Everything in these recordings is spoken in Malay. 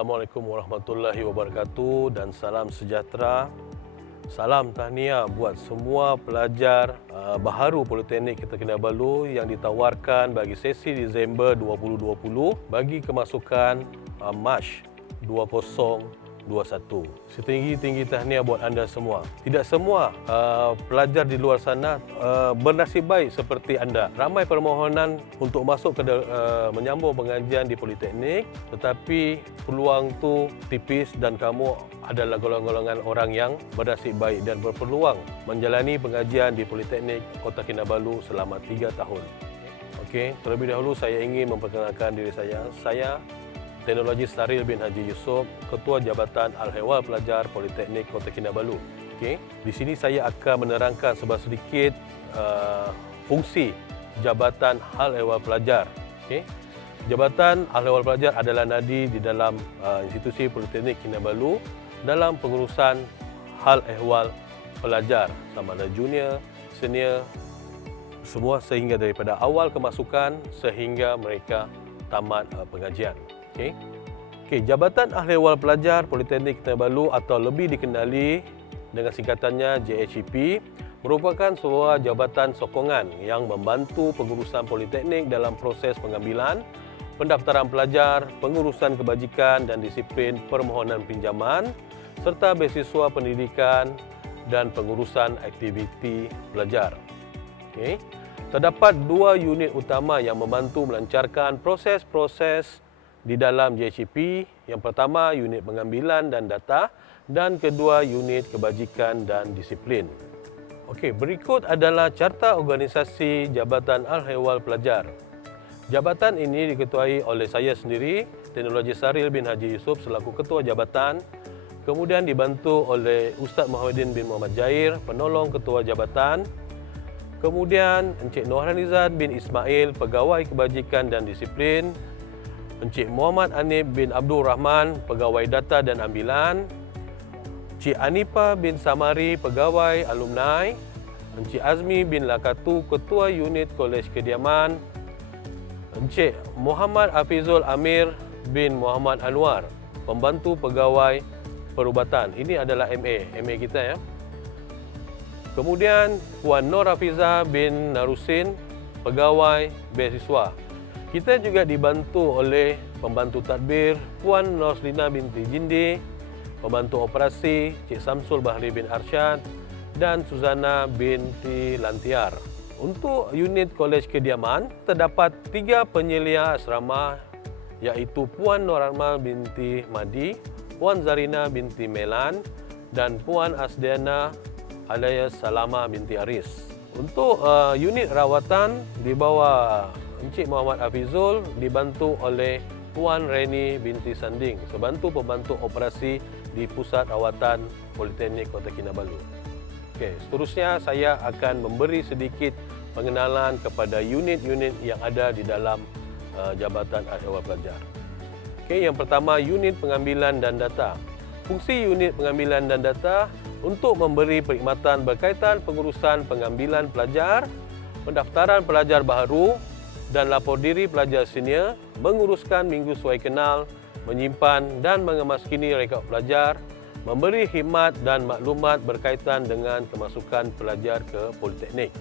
Assalamualaikum warahmatullahi wabarakatuh dan salam sejahtera. Salam tahniah buat semua pelajar baharu Politeknik Kota Kinabalu yang ditawarkan bagi sesi Disember 2020 bagi kemasukan Mac 2021. Setinggi-tinggi tahniah buat anda semua. Tidak semua pelajar di luar sana bernasib baik seperti anda. Ramai permohonan untuk masuk ke menyambung pengajian di Politeknik, tetapi peluang tu tipis dan kamu adalah golongan orang yang bernasib baik dan berpeluang menjalani pengajian di Politeknik Kota Kinabalu selama 3 tahun. Okey, terlebih dahulu saya ingin memperkenalkan diri saya. Saya Teknologis Saril bin Haji Yusof, Ketua Jabatan Al-Ehwal Pelajar Politeknik Kota Kinabalu. Okey, di sini saya akan menerangkan sedikit fungsi Jabatan Al-Ehwal Pelajar. Okey, Jabatan Al-Ehwal Pelajar adalah nadi di dalam institusi Politeknik Kinabalu dalam pengurusan hal ehwal pelajar sama ada junior, senior, semua sehingga daripada awal kemasukan sehingga mereka tamat pengajian. Okey, Jabatan Ahli Ehwal Pelajar Politeknik Kinabalu atau lebih dikenali dengan singkatannya JHEP merupakan sebuah jabatan sokongan yang membantu pengurusan politeknik dalam proses pengambilan, pendaftaran pelajar, pengurusan kebajikan dan disiplin permohonan pinjaman serta beasiswa pendidikan dan pengurusan aktiviti pelajar. Okey, terdapat 2 unit utama yang membantu melancarkan proses-proses di dalam JHEP. Yang pertama, unit pengambilan dan data dan kedua, unit kebajikan dan disiplin. Okey, berikut adalah carta organisasi Jabatan Al-Ehwal Pelajar. Jabatan ini diketuai oleh saya sendiri, Teknologis Saril bin Haji Yusof selaku Ketua Jabatan, kemudian dibantu oleh Ustaz Muhammadin bin Muhammad Jair, penolong Ketua Jabatan, kemudian Encik Noranizat bin Ismail, Pegawai Kebajikan dan Disiplin, Encik Muhammad Anif bin Abdul Rahman, Pegawai Data dan Ambilan, Encik Anipa bin Samari, Pegawai Alumni, Encik Azmi bin Lakatu, Ketua Unit Kolej Kediaman, Encik Muhammad Hafizul Amir bin Muhammad Anwar, Pembantu Pegawai Perubatan. Ini adalah MA kita ya. Kemudian Puan Nur Hafizah bin Narusin, Pegawai Beasiswa. Kita juga dibantu oleh Pembantu Tadbir Puan Noslina binti Jindi, Pembantu Operasi Cik Samsul Bahri bin Arsyad dan Suzana binti Lantiar. Untuk unit Kolej Kediaman, terdapat 3 penyelia asrama iaitu Puan Nur Armal binti Madi, Puan Zarina binti Melan dan Puan Asdiana alias Salama binti Aris. Untuk unit rawatan di bawah Encik Muhammad Hafizul dibantu oleh Puan Reni binti Sanding, pembantu operasi di Pusat Rawatan Politeknik Kota Kinabalu. Okey, seterusnya saya akan memberi sedikit pengenalan kepada unit-unit yang ada di dalam Jabatan Al-Ehwal Pelajar. Okey, yang pertama, unit pengambilan dan data. Fungsi unit pengambilan dan data untuk memberi perkhidmatan berkaitan pengurusan pengambilan pelajar, pendaftaran pelajar baharu dan lapor diri pelajar senior, menguruskan minggu suai kenal, menyimpan dan mengemaskini rekod pelajar, memberi khidmat dan maklumat berkaitan dengan kemasukan pelajar ke Politeknik.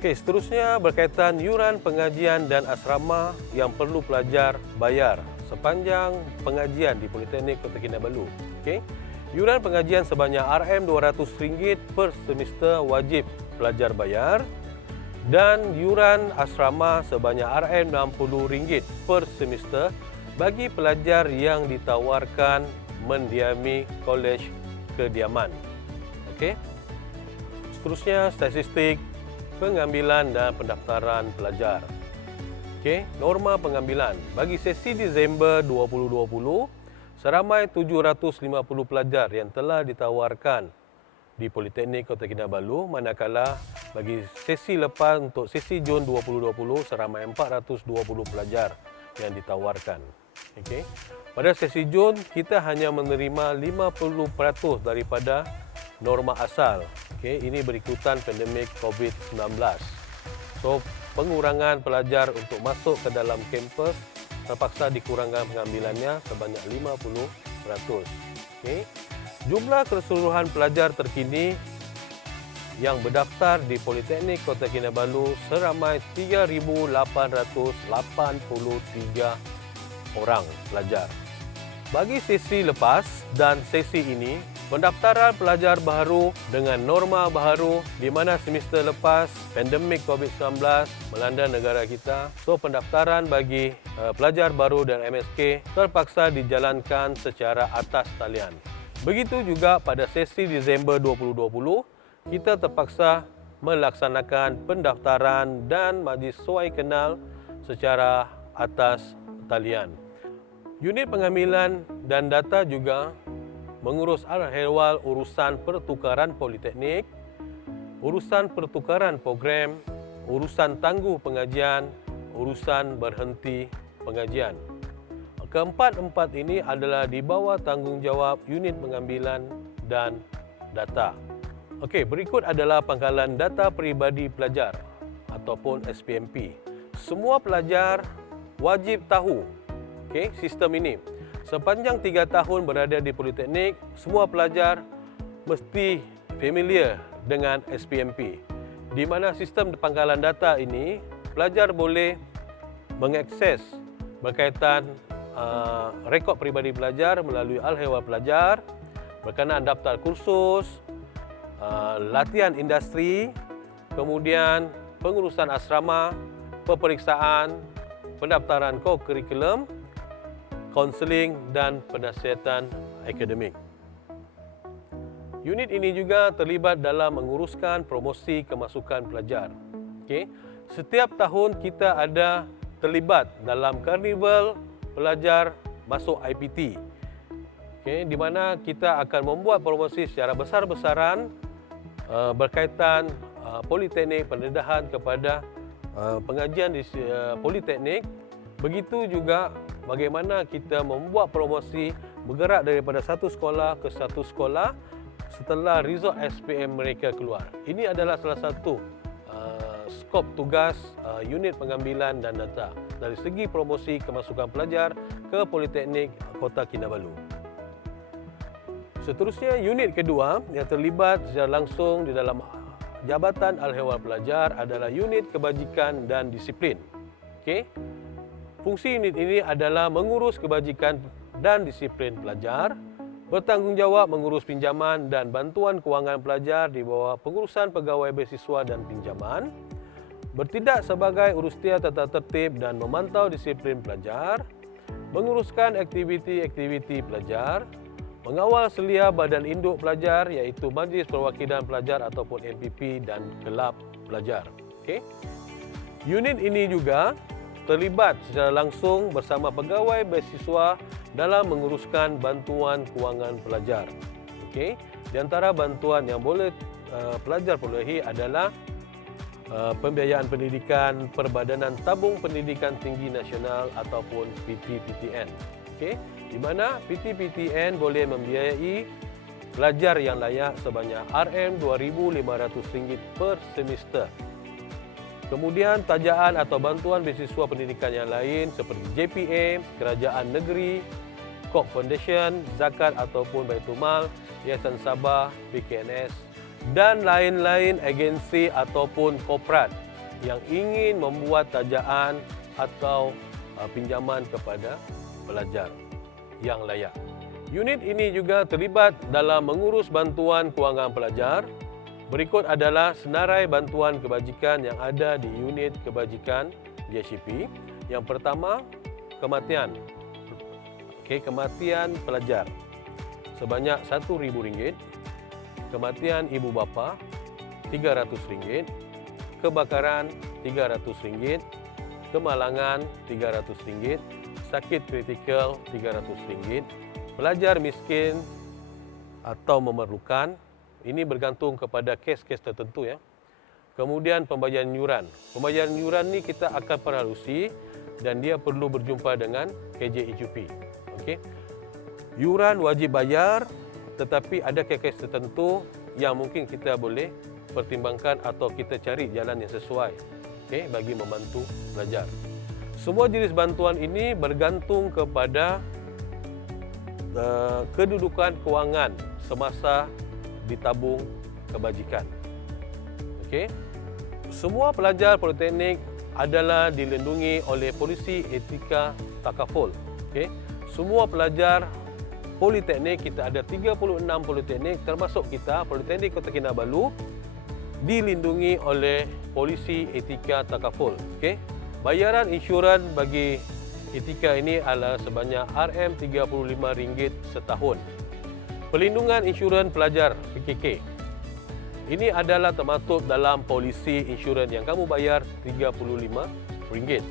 Okey, seterusnya berkaitan yuran pengajian dan asrama yang perlu pelajar bayar sepanjang pengajian di Politeknik Kota Kinabalu. Okey, yuran pengajian sebanyak RM200 per semester wajib pelajar bayar dan yuran asrama sebanyak RM60 per semester bagi pelajar yang ditawarkan mendiami kolej kediaman. Okey. Seterusnya, statistik pengambilan dan pendaftaran pelajar. Okey, norma pengambilan. Bagi sesi Disember 2020, seramai 750 pelajar yang telah ditawarkan di Politeknik Kota Kinabalu, manakala bagi sesi lepas untuk sesi Jun 2020 seramai 420 pelajar yang ditawarkan. Okey. Pada sesi Jun kita hanya menerima 50% daripada norma asal. Okey, ini berikutan pandemik COVID-19. So, pengurangan pelajar untuk masuk ke dalam kampus terpaksa dikurangkan pengambilannya sebanyak 50%. Okay. Jumlah keseluruhan pelajar terkini yang berdaftar di Politeknik Kota Kinabalu seramai 3,883 orang pelajar. Bagi sesi lepas dan sesi ini, pendaftaran pelajar baharu dengan norma baharu di mana semester lepas pandemik COVID-19 melanda negara kita. So pendaftaran bagi pelajar baru dan MSK terpaksa dijalankan secara atas talian. Begitu juga pada sesi Disember 2020, kita terpaksa melaksanakan pendaftaran dan majlis suai kenal secara atas talian. Unit pengambilan dan data juga mengurus al-ehwal urusan pertukaran politeknik, urusan pertukaran program, urusan tangguh pengajian, urusan berhenti pengajian. Keempat-empat ini adalah di bawah tanggungjawab unit pengambilan dan data. Okey, berikut adalah pangkalan data peribadi pelajar ataupun SPMP. Semua pelajar wajib tahu sistem ini. Sepanjang 3 tahun berada di Politeknik, semua pelajar mesti familiar dengan SPMP. Di mana sistem pangkalan data ini, pelajar boleh mengakses berkaitan rekod peribadi pelajar melalui al-ehwal pelajar, berkenaan daftar kursus, latihan industri, kemudian pengurusan asrama, peperiksaan, pendaftaran co-curriculum, kaunseling dan penasihatan akademik. Unit ini juga terlibat dalam menguruskan promosi kemasukan pelajar. Setiap tahun kita ada terlibat dalam karnival pelajar masuk IPT. Di mana kita akan membuat promosi secara besar-besaran berkaitan politeknik, pendedahan kepada pengajian di politeknik. Begitu juga bagaimana kita membuat promosi bergerak daripada satu sekolah ke satu sekolah setelah result SPM mereka keluar. Ini adalah salah satu skop tugas unit pengambilan dan data dari segi promosi kemasukan pelajar ke Politeknik Kota Kinabalu. Seterusnya, unit kedua yang terlibat secara langsung di dalam Jabatan Al-Ehwal Pelajar adalah unit kebajikan dan disiplin. Fungsi unit ini adalah mengurus kebajikan dan disiplin pelajar, bertanggungjawab mengurus pinjaman dan bantuan kewangan pelajar di bawah pengurusan pegawai beasiswa dan pinjaman, bertindak sebagai urustia tata tertib dan memantau disiplin pelajar, menguruskan aktiviti-aktiviti pelajar, mengawal selia badan induk pelajar iaitu Majlis Perwakilan Pelajar ataupun MPP dan kelab pelajar. Unit ini juga terlibat secara langsung bersama pegawai beasiswa dalam menguruskan bantuan kewangan pelajar. Di antara bantuan yang boleh pelajar perolehi adalah pembiayaan pendidikan Perbadanan Tabung Pendidikan Tinggi Nasional ataupun PT-PTN. Di mana PT-PTN boleh membiayai pelajar yang layak sebanyak RM2,500 per semester. Kemudian tajaan atau bantuan beasiswa pendidikan yang lain seperti JPA, Kerajaan Negeri, Kok Foundation, Zakat ataupun Baitul Mal, Yayasan Sabah, BKNS dan lain-lain agensi ataupun korporat yang ingin membuat tajaan atau pinjaman kepada pelajar yang layak. Unit ini juga terlibat dalam mengurus bantuan kewangan pelajar. Berikut adalah senarai bantuan kebajikan yang ada di unit kebajikan DHCP. Yang pertama, kematian. Kematian pelajar sebanyak RM1,000, kematian ibu bapa RM300, kebakaran RM300, kemalangan RM300, sakit kritikal RM300, pelajar miskin atau memerlukan, ini bergantung kepada kes-kes tertentu ya. Kemudian pembayaran yuran. Pembayaran yuran ni kita akan perhalusi dan dia perlu berjumpa dengan KJEQP. Yuran wajib bayar, tetapi ada kes-kes tertentu yang mungkin kita boleh pertimbangkan atau kita cari jalan yang sesuai bagi membantu pelajar. Semua jenis bantuan ini bergantung kepada kedudukan kewangan semasa ditabung kebajikan. Okey. Semua pelajar politeknik adalah dilindungi oleh polisi etika takaful. Okey. Semua pelajar politeknik, kita ada 36 politeknik termasuk kita, Politeknik Kota Kinabalu, dilindungi oleh polisi etika takaful. Okey. Bayaran insurans bagi etika ini adalah sebanyak RM35 setahun. Perlindungan insurans pelajar PKK. Ini adalah termasuk dalam polisi insurans yang kamu bayar RM35.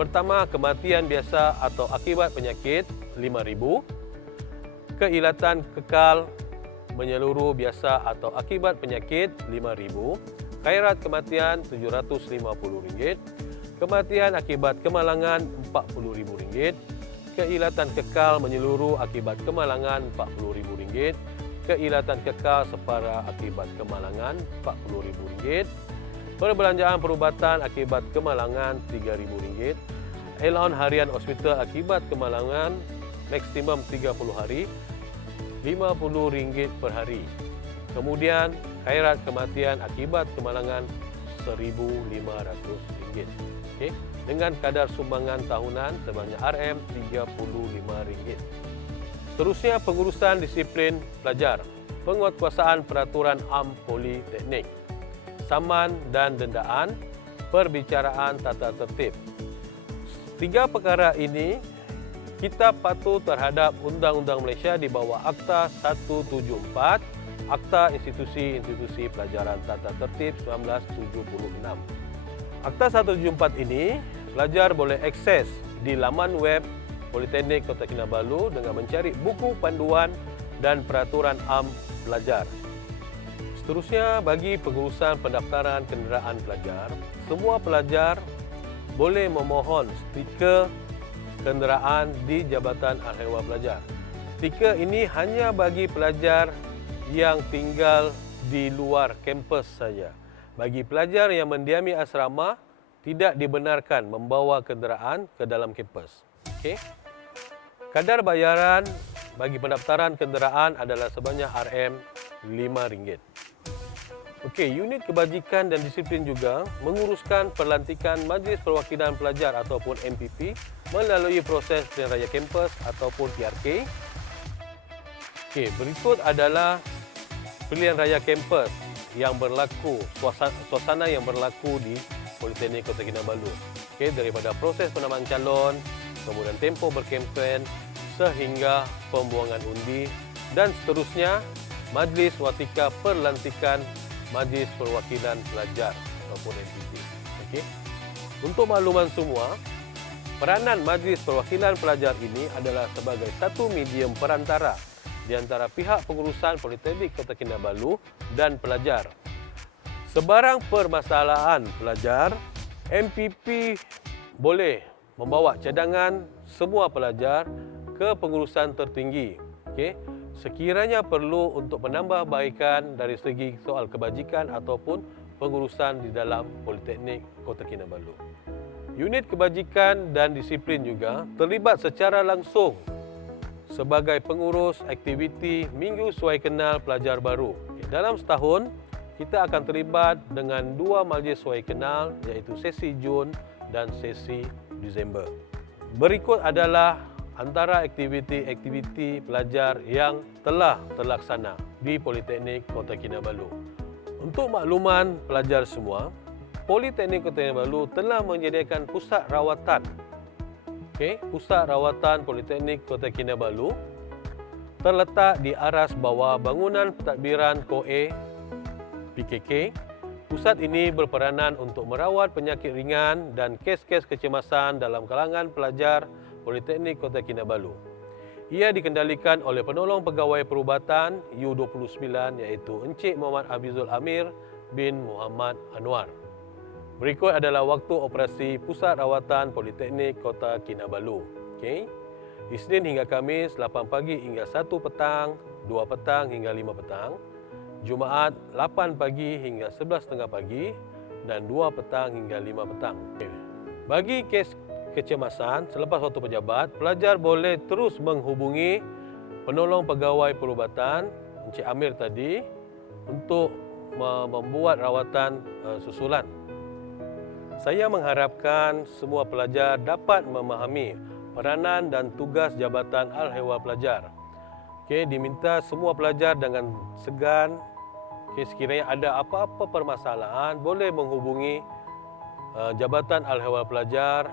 Pertama, kematian biasa atau akibat penyakit RM5,000. Keilatan kekal menyeluruh biasa atau akibat penyakit RM5,000. Khairat kematian RM750. Kematian akibat kemalangan RM40,000. Keilatan kekal menyeluruh akibat kemalangan RM40,000. Keilatan kekal separa akibat kemalangan RM40,000. Perbelanjaan perubatan akibat kemalangan RM3,000. Allowance harian hospital akibat kemalangan maksimum 30 hari RM50 per hari. Kemudian khairat kematian akibat kemalangan RM1,500. Okey, dengan kadar sumbangan tahunan sebanyak RM35. Seterusnya, pengurusan disiplin pelajar, penguatkuasaan peraturan am politeknik, saman dan dendaan, perbicaraan tata tertib. Tiga perkara ini kita patuh terhadap Undang-Undang Malaysia di bawah Akta 174, Akta Institusi-Institusi Pelajaran Tata Tertib 1976. Akta 174 ini, pelajar boleh akses di laman web Politeknik Kota Kinabalu dengan mencari buku panduan dan peraturan am pelajar. Seterusnya, bagi pengurusan pendaftaran kenderaan pelajar, semua pelajar boleh memohon stiker kenderaan di Jabatan Al-Hewa Pelajar. Stiker ini hanya bagi pelajar yang tinggal di luar kampus saja. Bagi pelajar yang mendiami asrama, tidak dibenarkan membawa kenderaan ke dalam kampus. Okey. Kadar bayaran bagi pendaftaran kenderaan adalah sebanyak RM5. Okey, unit kebajikan dan disiplin juga menguruskan pelantikan Majlis Perwakilan Pelajar ataupun MPP melalui proses pilihan raya kampus ataupun PRK. Okey, berikut adalah pilihan raya kampus yang berlaku, suasana yang berlaku di Politeknik Kota Kinabalu. Okey, daripada proses penamaan calon, kemudian tempoh berkempen sehingga pembuangan undi dan seterusnya Majlis Watika Perlantikan Majlis Perwakilan Pelajar ataupun MPP. Okey. Untuk makluman semua, peranan Majlis Perwakilan Pelajar ini adalah sebagai satu medium perantara di antara pihak pengurusan Politeknik Kota Kinabalu dan pelajar. Sebarang permasalahan pelajar, MPP boleh membawa cadangan semua pelajar ke pengurusan tertinggi. Okey. Sekiranya perlu untuk penambahbaikan dari segi soal kebajikan ataupun pengurusan di dalam Politeknik Kota Kinabalu. Unit kebajikan dan disiplin juga terlibat secara langsung sebagai pengurus aktiviti Minggu Suai Kenal Pelajar Baru. Dalam setahun, kita akan terlibat dengan 2 majlis suai kenal iaitu sesi Jun dan sesi Disember. Berikut adalah antara aktiviti-aktiviti pelajar yang telah terlaksana di Politeknik Kota Kinabalu. Untuk makluman pelajar semua, Politeknik Kota Kinabalu telah menyediakan pusat rawatan. Okey, pusat rawatan Politeknik Kota Kinabalu terletak di aras bawah bangunan pentadbiran KOE PKK. Pusat ini berperanan untuk merawat penyakit ringan dan kes-kes kecemasan dalam kalangan pelajar Politeknik Kota Kinabalu. Ia dikendalikan oleh penolong pegawai perubatan U29 iaitu Encik Muhammad Hafizul Amir bin Muhammad Anwar. Berikut adalah waktu operasi Pusat Rawatan Politeknik Kota Kinabalu. Okey. Isnin hingga Khamis 8 pagi hingga 1 petang, 2 petang hingga 5 petang. Jumaat 8 pagi hingga 11.30 pagi dan 2 petang hingga 5 petang. Bagi kes kecemasan selepas waktu pejabat, pelajar boleh terus menghubungi penolong pegawai perubatan Encik Amir tadi untuk membuat rawatan susulan. Saya mengharapkan semua pelajar dapat memahami peranan dan tugas Jabatan Al-Ehwal Pelajar. Diminta semua pelajar dengan segan, sekiranya ada apa-apa permasalahan boleh menghubungi Jabatan Al-Ehwal Pelajar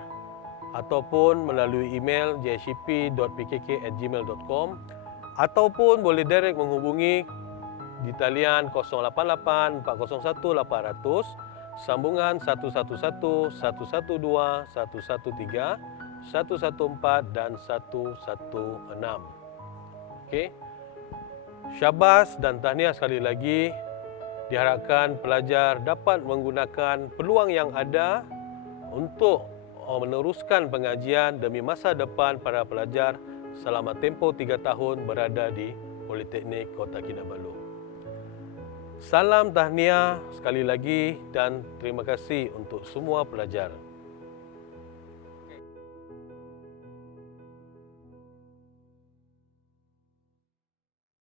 ataupun melalui email jcp.pkk@gmail.com ataupun boleh direct menghubungi di talian 088 401 800 sambungan 111 112 113 114 dan 116. Syabas dan tahniah sekali lagi. Diharapkan pelajar dapat menggunakan peluang yang ada untuk meneruskan pengajian demi masa depan para pelajar selama tempoh 3 tahun berada di Politeknik Kota Kinabalu. Salam tahniah sekali lagi dan terima kasih untuk semua pelajar.